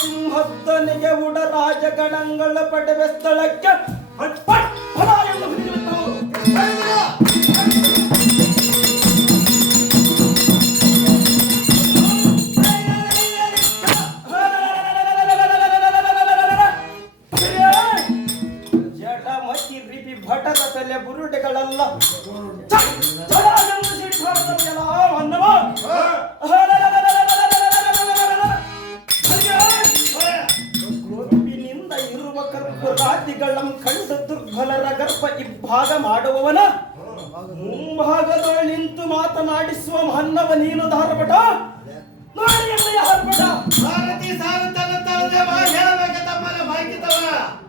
ಸಿಂಹಸ್ತನಿಗೆ ಉಡ ರಾಜಗಣಗಳ ಪಡೆವೆ ಸ್ಥಳಕ್ಕೆ ಭಟದ ತಲೆ ಬುರುಡೆಗಳೆಲ್ಲ. ರಾತಿಗಳಂ ಕಂಡು ದುರ್ಬಲರ ಗರ್ಭ ಇಬ್ಬಾಗ ಮಾಡುವವನ? ಮುಂಭಾಗದಲ್ಲಿ ನಿಂತು ಮಾತನಾಡಿಸುವ ಮನ್ನವ ನೀನು ಧಾರಪಟ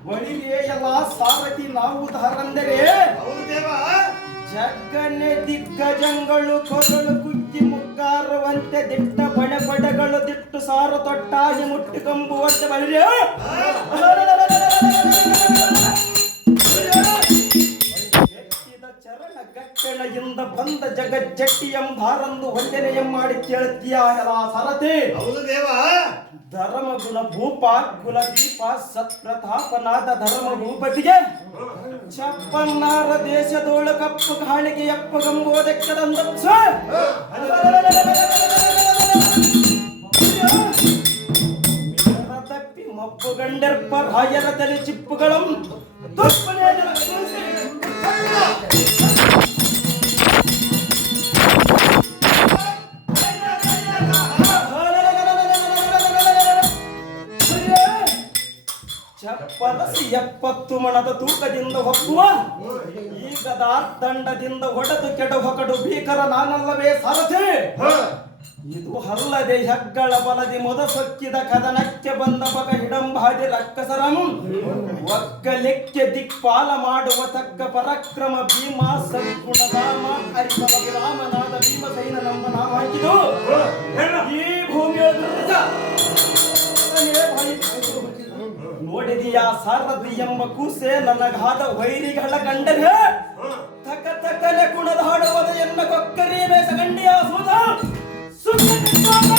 ಸಾರಥಿ ಎಲ್ಲ ಸಾರಥಿ ನಾವು ಧಾರಂದರೆ ಜಗ್ಗನೆ ದಿಗ್ಗಜಗಳು ಕೊರಳು ಕುಚ್ಚಿ ಮುಕ್ಕಾರುವಂತೆ ದಿಟ್ಟ ಬಡ ಬಡಗಳು ದಿಟ್ಟು ಸಾರು ತೊಟ್ಟಾಗಿ ಮುಟ್ಟಿಕೊಂಬುವಂತೆ ಬಳಿರೆ? ಗಟ್ಟಣೆಯಿಂದ ಬಂದ ಜಗಜ್ಜಟ್ಟಿ ಎಂಬಾರಂದು ವಂದನೆಯ ಮಾಡಿ ಕೇಳುತ್ತೀಯ ಸರತೆ ಹೌದು ದೇವ. ಧರ್ಮ ಗುಣ ಭೂಪ ಕುಲದೀಪ ಸತ್ಪ್ರತಾಪನಾದ ಧರ್ಮ ಭೂಪತಿಗೆ ಚಪ್ಪನ್ನಾರ ದೇಶದೋಳ ಕಪ್ಪು ಕಾಣಿಗೆ ಎಪ್ಪ ಗಂಬೋದಕ್ಕದಂದ ತಪ್ಪಿ ಮಪ್ಪು ಗಂಡರ್ಪ ರಾಯರ ತಲೆ ಚಿಪ್ಪುಗಳಂ. ತಪ್ಪನೆ ಚಪ್ಪಲಸಿ ಎಪ್ಪತ್ತು ಮಣದ ತೂಕದಿಂದ ಹೊಕ್ಕುವ ಈ ದಂಡದಿಂದ ಹೊಡೆದು ಕೆಡ ಹೊಕಡು ಭೀಕರ ನಾನಲ್ಲವೇ ಸಾರಥಿ? ಇದು ಹಲ್ಲದೆ ಹೆಗ್ಗಳ ಬಲದಿ ಮೊದ ಸೊಕ್ಕಿದ ಕದನಕ್ಕೆ ಬಂದ ಬಗ ಹಿಡಂಬಾದಿ ರಕ್ಕಸರಂ ಒಕ್ಕಲೆಕ್ಕೆ ದಿಕ್ಪಾಲ ಮಾಡುವ ತಕ್ಕ ಪರಾಕ್ರಮ ಭೀಮ ಸದ್ಗುಣಧಾಮ ರಾಮನಾದ ಭೀಮ ಭೀಮಸೈನ ನಮ್ಮ ನಾಮ ಹಾಕಿದು ಈ ಭೂಮಿಯ ನೋಡಿದೀಯಾ ಸಾರಥಿ ಎಂಬ ಕೂಸೆ ನನಗಾದ ವೈರಿಗಳ ಗಂಡನೆ? ತಕ ತಕ್ಕನೆ ಕುಣದ ಹಾಡುವದ ಎನ್ನ ಕೊಕ್ಕರಿ ಬೇಸ ಗಂಡಿಯ ಸೂದ? ಸುಮ್ಮನೆ